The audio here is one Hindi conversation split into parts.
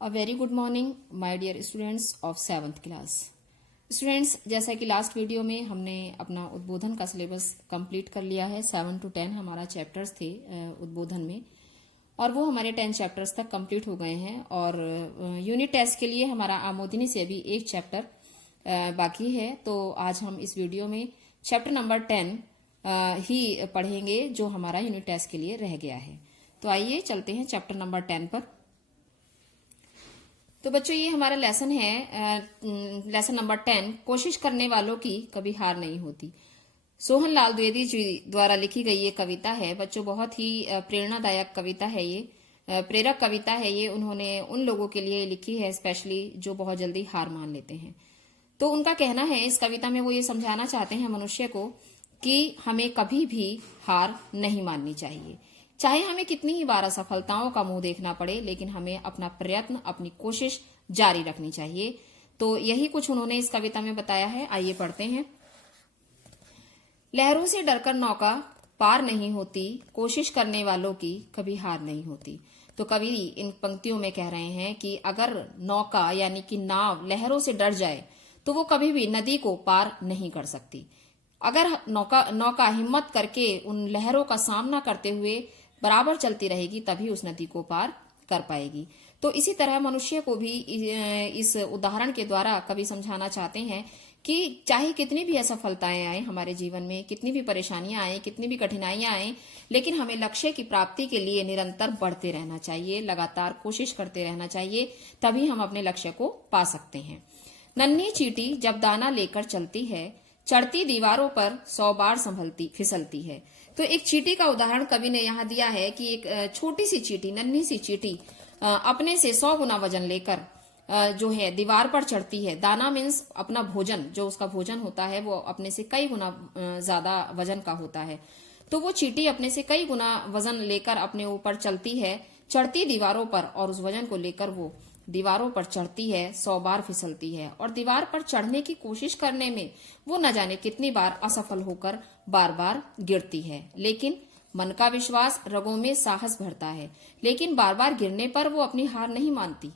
A very good morning my dear students of 7th class. Students, जैसा कि लास्ट वीडियो में हमने अपना उद्बोधन का सिलेबस कंप्लीट कर लिया है। 7 to 10 हमारा चैप्टर्स थे उद्बोधन में, और वो हमारे 10 चैप्टर्स तक कंप्लीट हो गए हैं। और यूनिट टेस्ट के लिए हमारा आमोदिनी से अभी एक चैप्टर बाकी है। तो आज हम इस वीडियो में चैप्टर नंबर 10 ही पढ़ेंगे जो हमारा यूनिट टेस्ट के लिए रह गया है। तो आइए चलते हैं चैप्टर नंबर 10 पर। तो बच्चों, ये हमारा लेसन है, लेसन नंबर 10, कोशिश करने वालों की कभी हार नहीं होती। सोहन लाल द्विवेदी जी द्वारा लिखी गई ये कविता है बच्चों, बहुत ही प्रेरणादायक कविता है ये, प्रेरक कविता है ये। उन्होंने उन लोगों के लिए लिखी है स्पेशली जो बहुत जल्दी हार मान लेते हैं। तो उनका कहना है इस कविता में, वो ये समझाना चाहते हैं मनुष्य को कि हमें कभी भी हार नहीं माननी चाहिए। चाहे हमें कितनी ही बार असफलताओं का मुंह देखना पड़े, लेकिन हमें अपना प्रयत्न, अपनी कोशिश जारी रखनी चाहिए। तो यही कुछ उन्होंने इस कविता में बताया है। आइए पढ़ते हैं। लहरों से डरकर नौका पार नहीं होती, कोशिश करने वालों की कभी हार नहीं होती। तो कवि इन पंक्तियों में कह रहे हैं कि अगर नौका यानी कि नाव लहरों से डर जाए तो वो कभी भी नदी को पार नहीं कर सकती। अगर नौका हिम्मत करके उन लहरों का सामना करते हुए बराबर चलती रहेगी, तभी उस नदी को पार कर पाएगी। तो इसी तरह मनुष्य को भी इस उदाहरण के द्वारा कवि समझाना चाहते हैं कि चाहे कितनी भी असफलताएं आए हमारे जीवन में, कितनी भी परेशानियां आए, कितनी भी कठिनाइयां आए, लेकिन हमें लक्ष्य की प्राप्ति के लिए निरंतर बढ़ते रहना चाहिए, लगातार कोशिश करते रहना चाहिए, तभी हम अपने लक्ष्य को पा सकते हैं। नन्ही चींटी जब दाना लेकर चलती है, चढ़ती दीवारों पर 100 बार फिसलती है। तो एक चींटी का उदाहरण कवि ने यहाँ दिया है कि एक छोटी सी चींटी, नन्ही सी चींटी अपने से 100 गुना वजन लेकर जो है दीवार पर चढ़ती है। दाना मीन्स अपना भोजन, जो उसका भोजन होता है वो अपने से कई गुना ज्यादा वजन का होता है। तो वो चींटी अपने से कई गुना वजन लेकर अपने ऊपर चलती है, चढ़ती दीवारों पर, और उस वजन को लेकर वो दीवारों पर चढ़ती है, 100 बार फिसलती है। और दीवार पर चढ़ने की कोशिश करने में वो न जाने कितनी बार असफल होकर बार बार गिरती है, लेकिन मन का विश्वास, रगों में साहस भरता है। लेकिन बार बार गिरने पर वो अपनी हार नहीं मानती,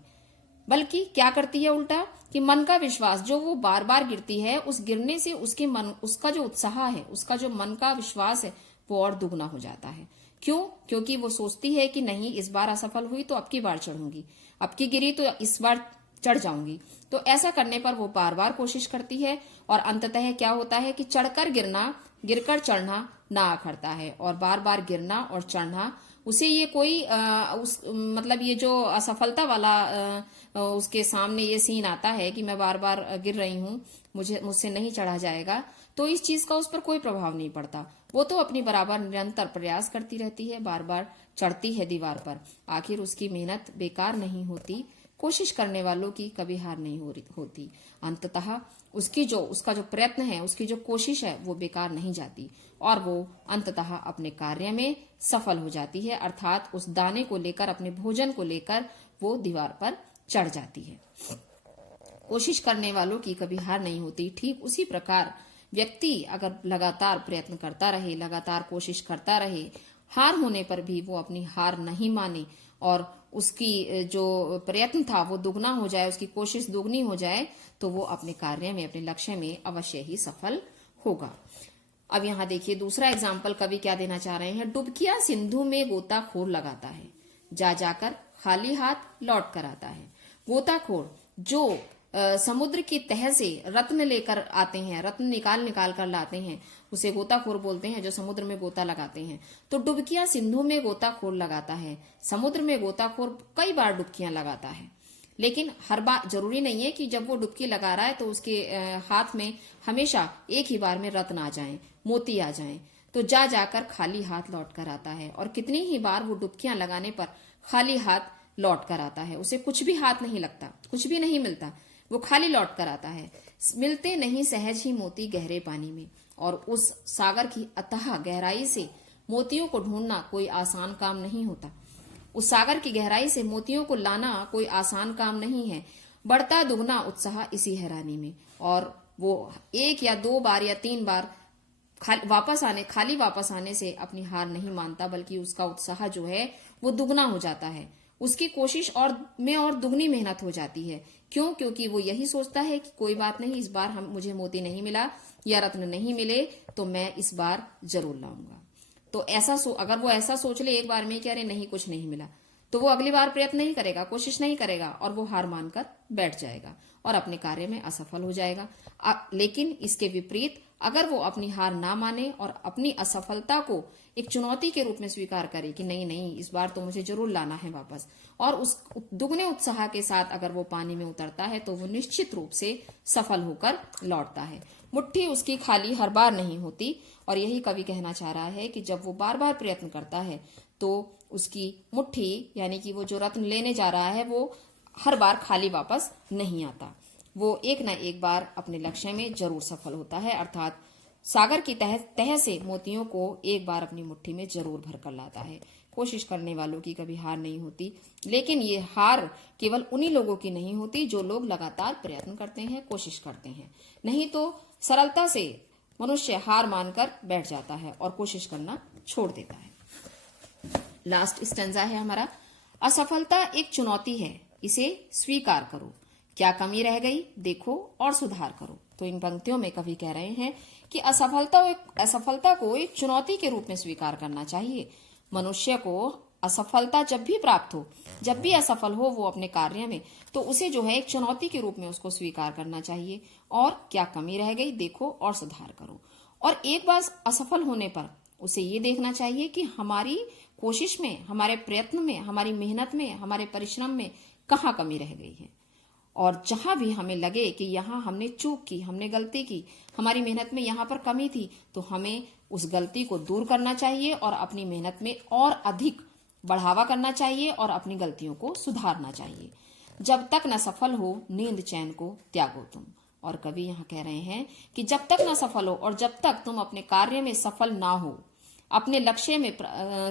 बल्कि क्या करती है उल्टा, कि मन का विश्वास, जो वो बार बार गिरती है, उस गिरने से उसका जो उत्साह है, उसका जो मन का विश्वास है, वो और दुगना हो जाता है। क्यों? क्योंकि वो सोचती है कि नहीं, इस बार असफल हुई तो अब की बार चढ़ूंगी, अब की गिरी तो इस बार चढ़ जाऊंगी। तो ऐसा करने पर वो बार बार कोशिश करती है, और अंततः क्या होता है कि चढ़कर गिरना, गिरकर चढ़ना ना अखरता है। और बार बार गिरना और चढ़ना, उसे ये कोई मतलब ये जो असफलता वाला उसके सामने ये सीन आता है कि मैं बार बार गिर रही हूँ, मुझसे नहीं चढ़ा जाएगा, तो इस चीज का उस पर कोई प्रभाव नहीं पड़ता। वो तो अपनी बराबर निरंतर प्रयास करती रहती है, बार बार चढ़ती है दीवार पर। आखिर उसकी मेहनत बेकार नहीं होती, कोशिश करने वालों की कभी हार नहीं होती। अंततः उसका जो प्रयत्न है, उसकी जो कोशिश है, वो बेकार नहीं जाती, और वो अंततः अपने कार्य में सफल हो जाती है। अर्थात उस दाने को लेकर, अपने भोजन को लेकर वो दीवार पर चढ़ जाती है। कोशिश करने वालों की कभी हार नहीं होती। ठीक उसी प्रकार व्यक्ति अगर लगातार प्रयत्न करता रहे, लगातार कोशिश करता रहे, हार होने पर भी वो अपनी हार नहीं माने, और उसकी जो प्रयत्न था वो दुगना हो जाए, उसकी कोशिश दुगनी हो जाए, तो वो अपने कार्य में, अपने लक्ष्य में अवश्य ही सफल होगा। अब यहाँ देखिए दूसरा एग्जाम्पल कवि क्या देना चाह रहे हैं। डुबकियां सिंधु में गोताखोर लगाता है, जा जाकर खाली हाथ लौट कर आता है। गोताखोर जो समुद्र की तह से रत्न लेकर आते हैं, रत्न निकाल कर लाते हैं, उसे गोताखोर बोलते हैं, जो समुद्र में गोता लगाते हैं। तो डुबकियां सिंधु में गोताखोर लगाता है, समुद्र में गोताखोर कई बार डुबकियां लगाता है, लेकिन हर बार जरूरी नहीं है कि जब वो डुबकी लगा रहा है तो उसके हाथ में हमेशा एक ही बार में रत्न आ जाएं, मोती आ जाएं। तो जा जाकर खाली हाथ लौट कर आता है, और कितनी ही बार वो डुबकियां लगाने पर खाली हाथ लौट कर आता है, उसे कुछ भी हाथ नहीं लगता, कुछ भी नहीं मिलता, वो खाली लौट कर आता है। मिलते नहीं सहज ही मोती गहरे पानी में, और उस सागर की अथाह गहराई से मोतियों को ढूंढना कोई आसान काम नहीं होता। उस सागर की गहराई से मोतियों को लाना कोई आसान काम नहीं है। बढ़ता दुगना उत्साह इसी हैरानी में, और वो 1 या 2 बार या 3 बार खाली वापस आने से अपनी हार नहीं मानता, बल्कि उसका उत्साह जो है वो दुगना हो जाता है। उसकी कोशिश और दुगनी मेहनत हो जाती है। क्यों? क्योंकि वो यही सोचता है कि कोई बात नहीं, इस बार मुझे मोती नहीं मिला या रत्न नहीं मिले तो मैं इस बार जरूर लाऊंगा। तो अगर वो ऐसा सोच ले एक बार में कि अरे नहीं, कुछ नहीं मिला, तो वो अगली बार प्रयत्न नहीं करेगा, कोशिश नहीं करेगा और वो हार मानकर बैठ जाएगा और अपने कार्य में असफल हो जाएगा। लेकिन इसके विपरीत अगर वो अपनी हार ना माने और अपनी असफलता को एक चुनौती के रूप में स्वीकार करे कि नहीं नहीं, इस बार तो मुझे जरूर लाना है वापस, और उस दुगने उत्साह के साथ अगर वो पानी में उतरता है तो वो निश्चित रूप से सफल होकर लौटता है। मुट्ठी उसकी खाली हर बार नहीं होती, और यही कवि कहना चाह रहा है कि जब वो बार बार प्रयत्न करता है तो उसकी मुट्ठी यानी कि वो जो रत्न लेने जा रहा है वो हर बार खाली वापस नहीं आता। वो एक न एक बार अपने लक्ष्य में जरूर सफल होता है, अर्थात सागर की तह से मोतियों को एक बार अपनी मुट्ठी में जरूर भर कर लाता है। कोशिश करने वालों की कभी हार नहीं होती, लेकिन ये हार केवल उन्हीं लोगों की नहीं होती जो लोग लगातार प्रयत्न करते हैं, कोशिश करते हैं। नहीं तो सरलता से मनुष्य हार मानकर बैठ जाता है और कोशिश करना छोड़ देता है। लास्ट स्टेंजा है हमारा, असफलता एक चुनौती है, इसे स्वीकार करो, क्या कमी रह गई देखो और सुधार करो। तो इन पंक्तियों में कवि कह रहे हैं कि असफलता को एक चुनौती के रूप में स्वीकार करना चाहिए। मनुष्य को असफलता जब भी प्राप्त हो, जब भी असफल हो वो अपने कार्य में, तो उसे जो है एक चुनौती के रूप में उसको स्वीकार करना चाहिए और क्या कमी रह गई देखो और सुधार करो। और एक बार असफल होने पर उसे ये देखना चाहिए कि हमारी कोशिश में, हमारे प्रयत्न में, हमारी मेहनत में, हमारे परिश्रम में कहाँ कमी रह गई है, और जहां भी हमें लगे कि यहाँ हमने चूक की, हमने गलती की, हमारी मेहनत में यहाँ पर कमी थी, तो हमें उस गलती को दूर करना चाहिए और अपनी मेहनत में और अधिक बढ़ावा करना चाहिए और अपनी गलतियों को सुधारना चाहिए। जब तक न सफल हो नींद चैन को त्यागो तुम। और कवि यहाँ कह रहे हैं कि जब तक न सफल हो और जब तक तुम अपने कार्य में सफल ना हो, अपने लक्ष्य में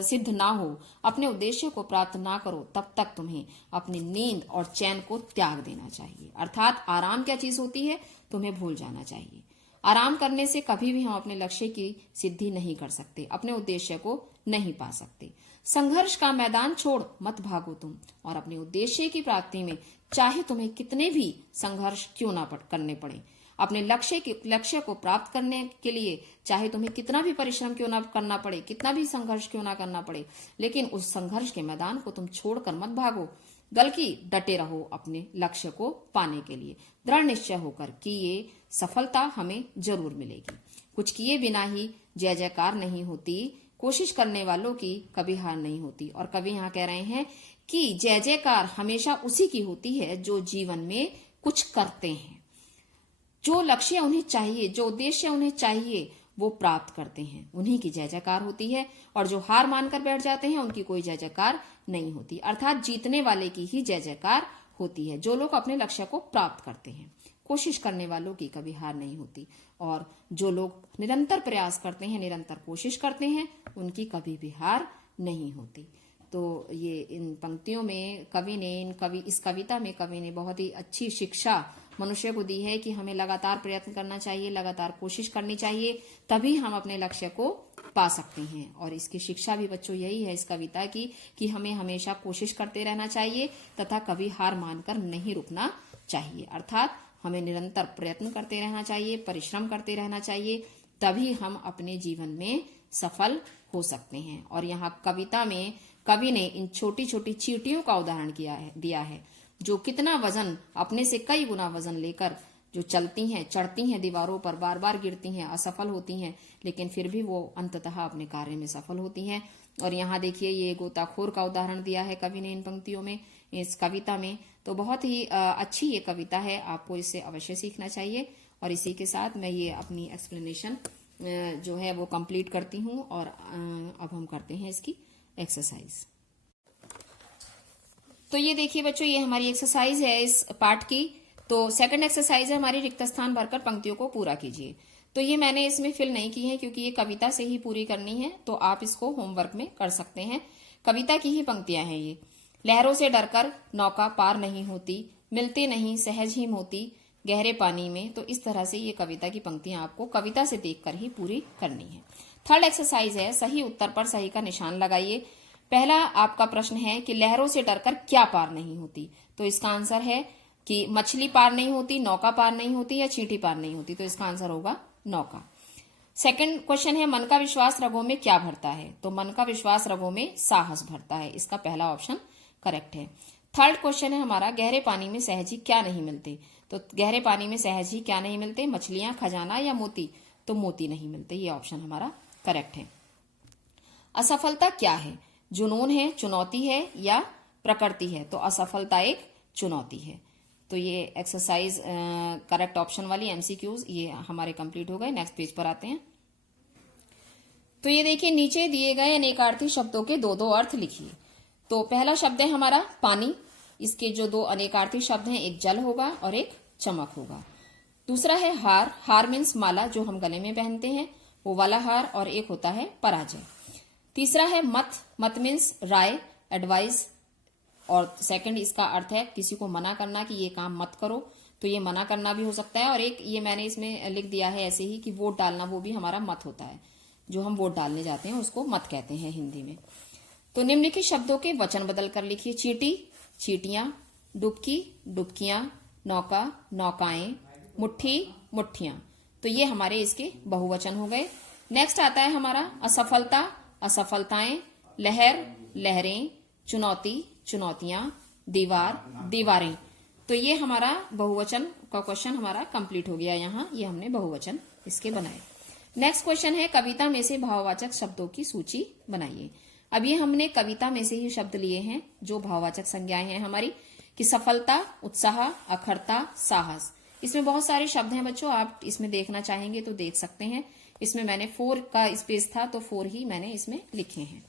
सिद्ध ना हो, अपने उद्देश्य को प्राप्त ना करो, तब तक तुम्हें अपनी नींद और चैन को त्याग देना चाहिए। अर्थात आराम क्या चीज होती है तुम्हें भूल जाना चाहिए। आराम करने से कभी भी हम अपने लक्ष्य की सिद्धि नहीं कर सकते, अपने उद्देश्य को नहीं पा सकते। संघर्ष का मैदान छोड़ मत भागो तुम, और अपने उद्देश्य की प्राप्ति में चाहे तुम्हें कितने भी संघर्ष क्यों ना करने पड़े, अपने लक्ष्य को प्राप्त करने के लिए चाहे तुम्हें कितना भी परिश्रम क्यों ना करना पड़े, कितना भी संघर्ष क्यों ना करना पड़े, लेकिन उस संघर्ष के मैदान को तुम छोड़कर मत भागो, बल्कि डटे रहो अपने लक्ष्य को पाने के लिए, दृढ़ निश्चय होकर कि ये सफलता हमें जरूर मिलेगी। कुछ किए बिना ही जय जयकार नहीं होती, कोशिश करने वालों की कभी हार नहीं होती। और कवि यहाँ कह रहे हैं कि जय जयकार हमेशा उसी की होती है जो जीवन में कुछ करते हैं, जो लक्ष्य उन्हें चाहिए, जो उद्देश्य उन्हें चाहिए वो प्राप्त करते हैं, उन्हीं की जय जयकार होती है। और जो हार मानकर बैठ जाते हैं उनकी कोई जय जयकार नहीं होती। अर्थात जीतने वाले की ही जय जयकार होती है, जो लोग अपने लक्ष्य को प्राप्त करते हैं। कोशिश करने वालों की कभी हार नहीं होती, और जो लोग निरंतर प्रयास करते हैं, निरंतर कोशिश करते हैं, उनकी कभी भी हार नहीं होती। तो ये इन पंक्तियों में इस कविता में कवि ने बहुत ही अच्छी शिक्षा मनुष्य को दी है कि हमें लगातार प्रयत्न करना चाहिए, लगातार कोशिश करनी चाहिए, तभी हम अपने लक्ष्य को पा सकते हैं। और इसकी शिक्षा भी बच्चों यही है इस कविता की कि हमें हमेशा कोशिश करते रहना चाहिए तथा कभी हार मानकर नहीं रुकना चाहिए। अर्थात हमें निरंतर प्रयत्न करते रहना चाहिए, परिश्रम करते रहना चाहिए, तभी हम अपने जीवन में सफल हो सकते हैं। और यहाँ कविता में कवि ने इन छोटी छोटी चींटियों का उदाहरण दिया है, जो कितना वजन, अपने से कई गुना वजन लेकर जो चलती हैं, चढ़ती हैं दीवारों पर, बार बार गिरती हैं, असफल होती हैं, लेकिन फिर भी वो अंततः अपने कार्य में सफल होती हैं। और यहाँ देखिए ये गोताखोर का उदाहरण दिया है कवि ने इन पंक्तियों में, इस कविता में। तो बहुत ही अच्छी ये कविता है, आपको इससे अवश्य सीखना चाहिए। और इसी के साथ मैं ये अपनी एक्सप्लेनेशन जो है वो कंप्लीट करती हूँ, और अब हम करते हैं इसकी एक्सरसाइज। तो ये देखिए बच्चों, ये हमारी एक्सरसाइज है इस पार्ट की। तो सेकंड एक्सरसाइज है हमारी, रिक्त स्थान भरकर पंक्तियों को पूरा कीजिए। तो ये मैंने इसमें फिल नहीं की है क्योंकि ये कविता से ही पूरी करनी है, तो आप इसको होमवर्क में कर सकते हैं। कविता की ही पंक्तियां हैं ये। लहरों से डरकर नौका पार नहीं होती, मिलते नहीं सहज ही मोती गहरे पानी में। तो इस तरह से ये कविता की पंक्तियां आपको कविता से देखकर ही पूरी करनी है। थर्ड एक्सरसाइज है, सही उत्तर पर सही का निशान लगाइए। पहला आपका प्रश्न है कि लहरों से डरकर क्या पार नहीं होती, तो इसका आंसर है कि मछली पार नहीं होती, नौका पार नहीं होती या चींटी पार नहीं होती, तो इसका आंसर होगा नौका। सेकंड क्वेश्चन है मन का विश्वास रगों में क्या भरता है, तो मन का विश्वास रगों में साहस भरता है, इसका पहला ऑप्शन करेक्ट है। थर्ड क्वेश्चन है हमारा गहरे पानी में सहज ही क्या नहीं मिलते, तो गहरे पानी में सहज ही क्या नहीं मिलते, मछलियां, खजाना या मोती, तो मोती नहीं मिलते, ये ऑप्शन हमारा करेक्ट है। असफलता क्या है, जुनून है, चुनौती है या प्रकृति है, तो असफलता एक चुनौती है। तो ये एक्सरसाइज करेक्ट ऑप्शन वाली एमसीक्यूज ये हमारे कंप्लीट हो गए। नेक्स्ट पेज पर आते हैं। तो ये देखिए नीचे दिए गए अनेकार्थी शब्दों के दो दो अर्थ लिखिए। तो पहला शब्द है हमारा पानी, इसके जो दो अनेकार्थी शब्द हैं, एक जल होगा और एक चमक होगा। दूसरा है हार, हार मीन्स माला जो हम गले में पहनते हैं, वो वाला हार, और एक होता है पराजय। तीसरा है मत, मत मीन्स राय, एडवाइस, और सेकंड इसका अर्थ है किसी को मना करना कि ये काम मत करो, तो ये मना करना भी हो सकता है। और एक ये मैंने इसमें लिख दिया है ऐसे ही कि वोट डालना, वो भी हमारा मत होता है, जो हम वोट डालने जाते हैं उसको मत कहते हैं हिंदी में। तो निम्नलिखित शब्दों के वचन बदल कर लिखिए। चींटी, चींटियां, डुबकी, डुबकियां, नौका, नौकाएं, मुट्ठी, मुट्ठियां, तो ये हमारे इसके बहुवचन हो गए। नेक्स्ट आता है हमारा असफलता, असफलताएं, लहर, लहरें, चुनौती, चुनौतियां, दीवार, दीवारें, तो ये हमारा बहुवचन का क्वेश्चन हमारा कंप्लीट हो गया। यहाँ ये हमने बहुवचन इसके बनाए। नेक्स्ट क्वेश्चन है कविता में से भाववाचक शब्दों की सूची बनाइए। अब ये हमने कविता में से ही शब्द लिए हैं जो भाववाचक संज्ञाएं हैं हमारी, कि सफलता, उत्साह, अखरता, साहस। इसमें बहुत सारे शब्द हैं बच्चों, आप इसमें देखना चाहेंगे तो देख सकते हैं। इसमें मैंने 4 का स्पेस था तो 4 ही मैंने इसमें लिखे हैं।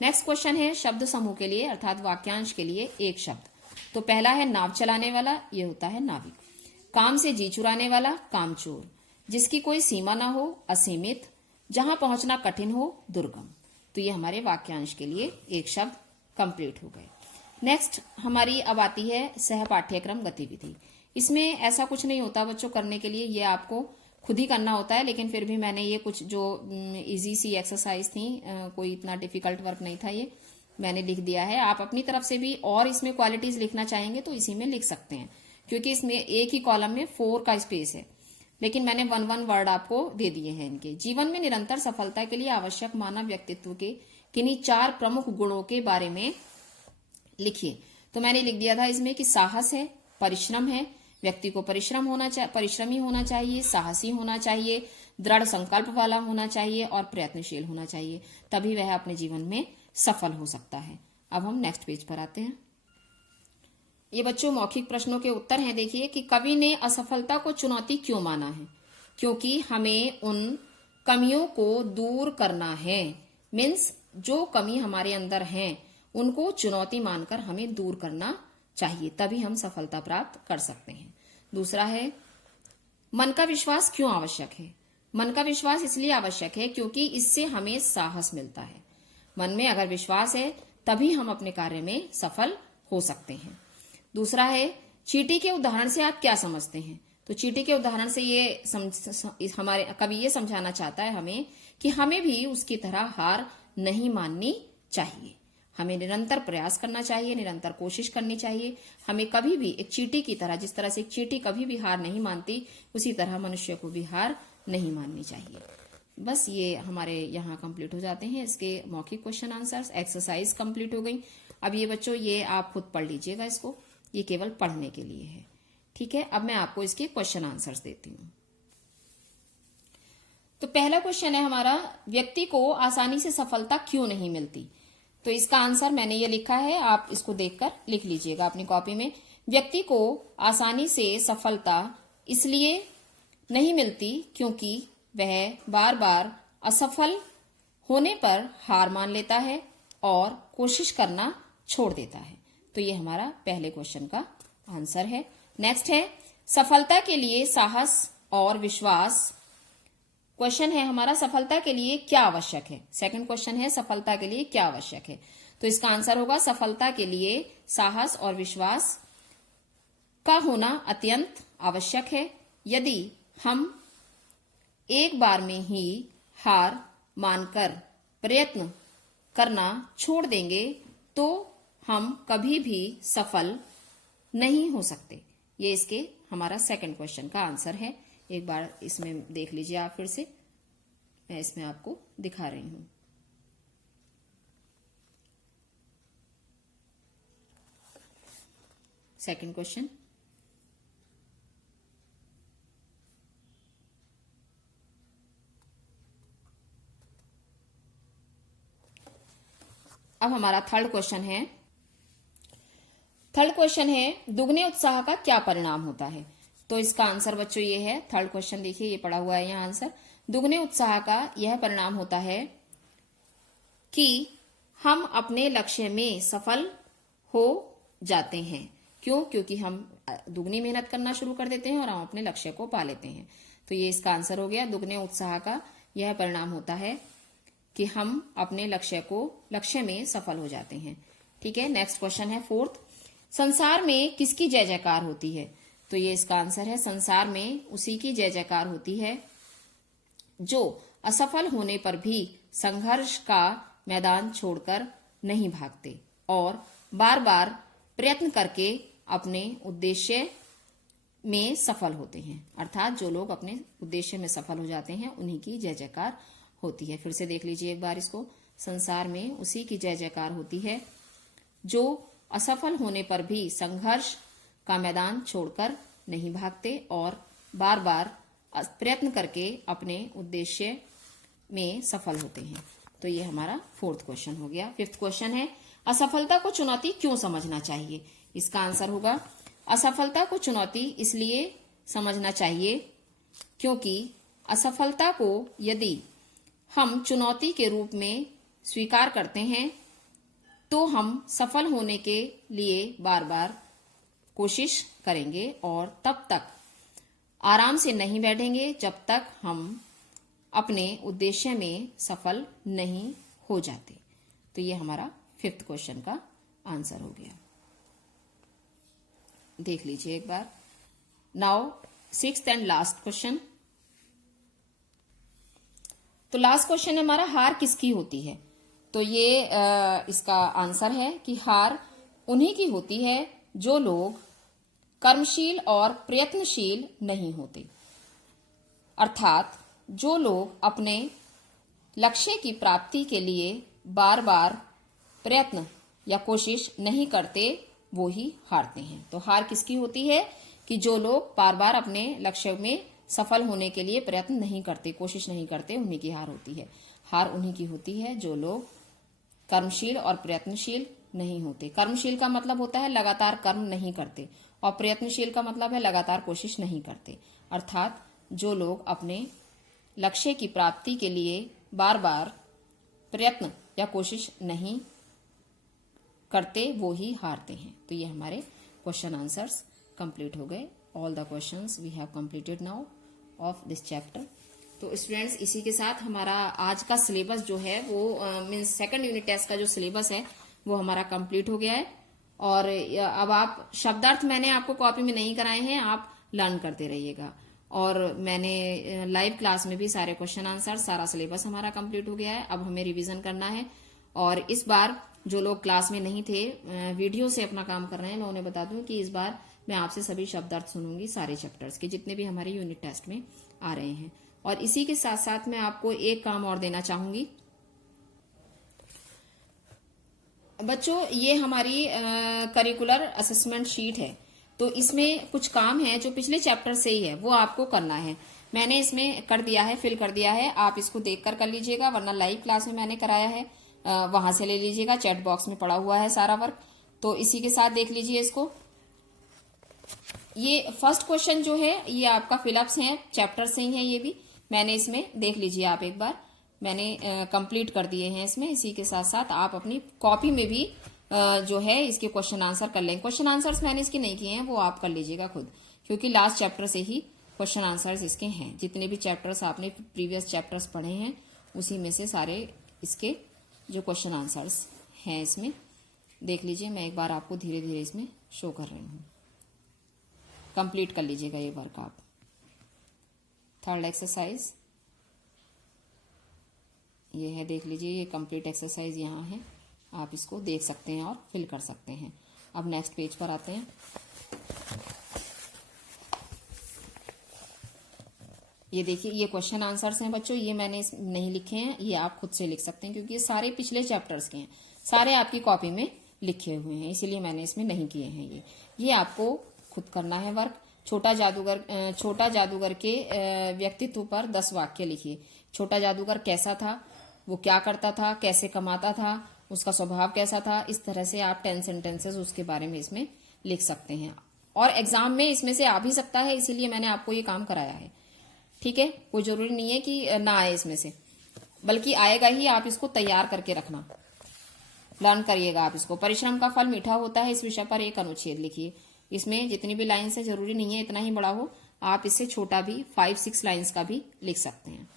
नेक्स्ट क्वेश्चन है शब्द समूह के लिए अर्थात वाक्यांश के लिए एक शब्द। तो पहला है नाव चलाने वाला, ये होता है नाविक। काम से जी चुराने वाला, कामचोर। जिसकी कोई सीमा ना हो, असीमित। जहां पहुंचना कठिन हो, दुर्गम। तो ये हमारे वाक्यांश के लिए एक शब्द कंप्लीट हो गए। नेक्स्ट हमारी अब आती है सह पाठ्यक्रम गतिविधि। इसमें ऐसा कुछ नहीं होता बच्चों करने के लिए, ये आपको खुद ही करना होता है, लेकिन फिर भी मैंने ये कुछ जो इजी सी एक्सरसाइज थी, कोई इतना डिफिकल्ट वर्क नहीं था, ये मैंने लिख दिया है। आप अपनी तरफ से भी और इसमें क्वालिटीज लिखना चाहेंगे तो इसी में लिख सकते हैं, क्योंकि इसमें एक ही कॉलम में 4 का स्पेस है, लेकिन मैंने 1 वर्ड आपको दे दिए हैं इनके। जीवन में निरंतर सफलता के लिए आवश्यक मानव व्यक्तित्व के किन्हीं 4 प्रमुख गुणों के बारे में लिखिए। तो मैंने लिख दिया था इसमें कि साहस है, परिश्रम है, व्यक्ति को परिश्रमी होना चाहिए, साहसी होना चाहिए, दृढ़ संकल्प वाला होना चाहिए और प्रयत्नशील होना चाहिए, तभी वह अपने जीवन में सफल हो सकता है। अब हम नेक्स्ट पेज पर आते हैं। ये बच्चों मौखिक प्रश्नों के उत्तर हैं। देखिए कि कवि ने असफलता को चुनौती क्यों माना है, क्योंकि हमें उन कमियों को दूर करना है। मीन्स जो कमी हमारे अंदर है उनको चुनौती मानकर हमें दूर करना चाहिए, तभी हम सफलता प्राप्त कर सकते हैं। दूसरा है मन का विश्वास क्यों आवश्यक है। मन का विश्वास इसलिए आवश्यक है क्योंकि इससे हमें साहस मिलता है। मन में अगर विश्वास है तभी हम अपने कार्य में सफल हो सकते हैं। दूसरा है चींटी के उदाहरण से आप क्या समझते हैं। तो चींटी के उदाहरण से ये हमारे कवि ये समझाना चाहता है हमें कि हमें भी उसकी तरह हार नहीं माननी चाहिए, हमें निरंतर प्रयास करना चाहिए, निरंतर कोशिश करनी चाहिए। हमें कभी भी एक चींटी की तरह, जिस तरह से एक चींटी कभी भी हार नहीं मानती, उसी तरह मनुष्य को भी हार नहीं माननी चाहिए। बस ये हमारे यहाँ कंप्लीट हो जाते हैं इसके मौखिक क्वेश्चन आंसर्स। एक्सरसाइज कंप्लीट हो गई। अब ये बच्चों ये आप खुद पढ़ लीजिएगा, इसको ये केवल पढ़ने के लिए है, ठीक है। अब मैं आपको इसके क्वेश्चन आंसर्स देती हूँ। तो पहला क्वेश्चन है हमारा, व्यक्ति को आसानी से सफलता क्यों नहीं मिलती। तो इसका आंसर मैंने ये लिखा है, आप इसको देखकर लिख लीजिएगा अपनी कॉपी में। व्यक्ति को आसानी से सफलता इसलिए नहीं मिलती क्योंकि वह बार बार असफल होने पर हार मान लेता है और कोशिश करना छोड़ देता है। तो ये हमारा पहले क्वेश्चन का आंसर है। नेक्स्ट है सफलता के लिए साहस और विश्वास। क्वेश्चन है हमारा सफलता के लिए क्या आवश्यक है। सेकंड क्वेश्चन है सफलता के लिए क्या आवश्यक है। तो इसका आंसर होगा सफलता के लिए साहस और विश्वास का होना अत्यंत आवश्यक है। यदि हम एक बार में ही हार मानकर प्रयत्न करना छोड़ देंगे तो हम कभी भी सफल नहीं हो सकते। ये इसके हमारा सेकंड क्वेश्चन का आंसर है। एक बार इसमें देख लीजिए आप फिर से, मैं इसमें आपको दिखा रही हूं। सेकंड क्वेश्चन, अब हमारा थर्ड क्वेश्चन है। थर्ड क्वेश्चन है दुगने उत्साह का क्या परिणाम होता है। तो इसका आंसर बच्चों ये है, थर्ड क्वेश्चन देखिए, ये पड़ा हुआ है यहाँ आंसर। दुगने उत्साह का यह परिणाम होता है कि हम अपने लक्ष्य में सफल हो जाते हैं। क्यों? क्योंकि हम दुगनी मेहनत करना शुरू कर देते हैं और हम अपने लक्ष्य को पा लेते हैं। तो ये इसका आंसर हो गया। दुगने उत्साह का यह परिणाम होता है कि हम अपने लक्ष्य में सफल हो जाते हैं। ठीक है, नेक्स्ट क्वेश्चन है फोर्थ, संसार में किसकी जय जयकार होती है। तो ये इसका आंसर है, संसार में उसी की जय जयकार होती है जो असफल होने पर भी संघर्ष का मैदान छोड़कर नहीं भागते और बार बार प्रयत्न करके अपने उद्देश्य में सफल होते हैं। अर्थात जो लोग अपने उद्देश्य में सफल हो जाते हैं उन्हीं की जय जयकार होती है। फिर से देख लीजिए एक बार इसको, संसार में उसी की जय जयकार होती है जो असफल होने पर भी संघर्ष का मैदान छोड़कर नहीं भागते और बार बार प्रयत्न करके अपने उद्देश्य में सफल होते हैं। तो ये हमारा फोर्थ क्वेश्चन हो गया। फिफ्थ क्वेश्चन है असफलता को चुनौती क्यों समझना चाहिए। इसका आंसर होगा, असफलता को चुनौती इसलिए समझना चाहिए क्योंकि असफलता को यदि हम चुनौती के रूप में स्वीकार करते हैं तो हम सफल होने के लिए बार बार कोशिश करेंगे और तब तक आराम से नहीं बैठेंगे जब तक हम अपने उद्देश्य में सफल नहीं हो जाते। तो ये हमारा फिफ्थ क्वेश्चन का आंसर हो गया। देख लीजिए एक बार। Now sixth and last question. तो लास्ट क्वेश्चन है हमारा, हार किसकी होती है। तो ये इसका आंसर है कि हार उन्हीं की होती है जो लोग कर्मशील और प्रयत्नशील नहीं होते। अर्थात जो लोग अपने लक्ष्य की प्राप्ति के लिए बार बार प्रयत्न या कोशिश नहीं करते वो ही हारते हैं। तो हार किसकी होती है कि जो लोग बार बार अपने लक्ष्य में सफल होने के लिए प्रयत्न नहीं करते, कोशिश नहीं करते, उन्हीं की हार होती है। हार उन्हीं की होती है जो लोग कर्मशील और प्रयत्नशील नहीं होते। कर्मशील का मतलब होता है लगातार कर्म नहीं करते और प्रयत्नशील का मतलब है लगातार कोशिश नहीं करते। अर्थात जो लोग अपने लक्ष्य की प्राप्ति के लिए बार बार प्रयत्न या कोशिश नहीं करते वो ही हारते हैं। तो ये हमारे क्वेश्चन आंसर्स कंप्लीट हो गए। All the questions we have completed now of this chapter. तो स्टूडेंट्स इसी के साथ हमारा आज का सिलेबस जो है वो मीन्स सेकंड यूनिट टेस्ट का जो सिलेबस है वो हमारा कंप्लीट हो गया है। और अब आप शब्दार्थ मैंने आपको कॉपी में नहीं कराए हैं, आप लर्न करते रहिएगा। और मैंने लाइव क्लास में भी सारे क्वेश्चन आंसर, सारा सिलेबस हमारा कंप्लीट हो गया है। अब हमें रिवीजन करना है। और इस बार जो लोग क्लास में नहीं थे, वीडियो से अपना काम कर रहे हैं, मैं उन्हें बता दूं कि इस बार मैं आपसे सभी शब्दार्थ सुनूंगी सारे चैप्टर्स के जितने भी हमारे यूनिट टेस्ट में आ रहे हैं। और इसी के साथ साथ मैं आपको एक काम और देना चाहूंगी बच्चों, ये हमारी करिकुलर असेसमेंट शीट है। तो इसमें कुछ काम है जो पिछले चैप्टर से ही है, वो आपको करना है। मैंने इसमें कर दिया है, फिल कर दिया है, आप इसको देखकर कर लीजिएगा, वरना लाइव क्लास में मैंने कराया है, वहां से ले लीजिएगा, चैट बॉक्स में पड़ा हुआ है सारा वर्क। तो इसी के साथ देख लीजिए इसको। ये फर्स्ट क्वेश्चन जो है ये आपका फिलअप्स हैं, चैप्टर से ही है, ये भी मैंने इसमें देख लीजिए आप एक बार, मैंने कंप्लीट कर दिए हैं इसमें। इसी के साथ साथ आप अपनी कॉपी में भी जो है इसके क्वेश्चन आंसर कर लें। क्वेश्चन आंसर्स मैंने इसके नहीं किए हैं, वो आप कर लीजिएगा खुद, क्योंकि लास्ट चैप्टर से ही क्वेश्चन आंसर्स इसके हैं। जितने भी चैप्टर्स आपने प्रीवियस चैप्टर्स पढ़े हैं उसी में से सारे इसके जो क्वेश्चन आंसर्स हैं इसमें देख लीजिए। मैं एक बार आपको धीरे धीरे इसमें शो कर रही हूँ, कंप्लीट कर लीजिएगा ये वर्क आप। थर्ड एक्सरसाइज ये है, देख लीजिए, ये कंप्लीट एक्सरसाइज यहाँ है, आप इसको देख सकते हैं और फिल कर सकते हैं। अब नेक्स्ट पेज पर आते हैं। ये देखिए, ये क्वेश्चन आंसर्स हैं बच्चों, ये मैंने नहीं लिखे हैं, ये आप खुद से लिख सकते हैं क्योंकि ये सारे पिछले चैप्टर्स के हैं, सारे आपकी कॉपी में लिखे हुए हैं, इसीलिए मैंने इसमें नहीं किए हैं। ये आपको खुद करना है वर्क। छोटा जादूगर के व्यक्तित्व पर 10 वाक्य लिखिए। छोटा जादूगर कैसा था, वो क्या करता था, कैसे कमाता था, उसका स्वभाव कैसा था, इस तरह से आप 10 सेंटेंसेस उसके बारे में इसमें लिख सकते हैं। और एग्जाम में इसमें से आ भी सकता है, इसीलिए मैंने आपको ये काम कराया है। ठीक है, कोई जरूरी नहीं है कि ना आए इसमें से, बल्कि आएगा ही, आप इसको तैयार करके रखना, लर्न करिएगा आप इसको। परिश्रम का फल मीठा होता है, इस विषय पर एक अनुच्छेद लिखिए। इसमें जितनी भी लाइन्स है, जरूरी नहीं है इतना ही बड़ा हो, आप इससे छोटा भी 5-6 लाइन्स का भी लिख सकते हैं।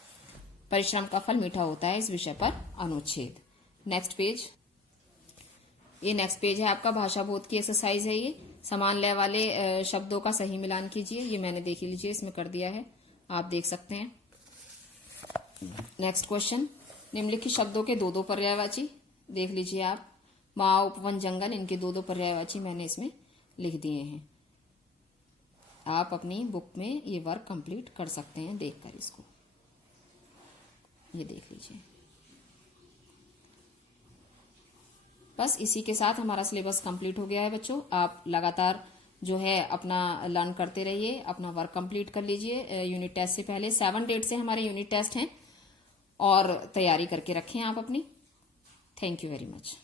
परिश्रम का फल मीठा होता है, इस विषय पर अनुच्छेद। नेक्स्ट पेज, ये नेक्स्ट पेज है आपका भाषा बोध की एक्सरसाइज है। ये समान लय वाले शब्दों का सही मिलान कीजिए, ये मैंने देख लीजिए इसमें कर दिया है, आप देख सकते हैं। नेक्स्ट क्वेश्चन, निम्नलिखित शब्दों के 2-2 पर्यायवाची देख लीजिए आप। माँ, उपवन, जंगल, इनके 2-2 पर्यायवाची मैंने इसमें लिख दिए हैं। आप अपनी बुक में ये वर्क कंप्लीट कर सकते हैं देखकर इसको, ये देख लीजिए। बस इसी के साथ हमारा सिलेबस कंप्लीट हो गया है बच्चों। आप लगातार जो है अपना लर्न करते रहिए, अपना वर्क कंप्लीट कर लीजिए। यूनिट टेस्ट से पहले 7 डेट से हमारे यूनिट टेस्ट हैं और तैयारी करके रखें आप अपनी। Thank you very much.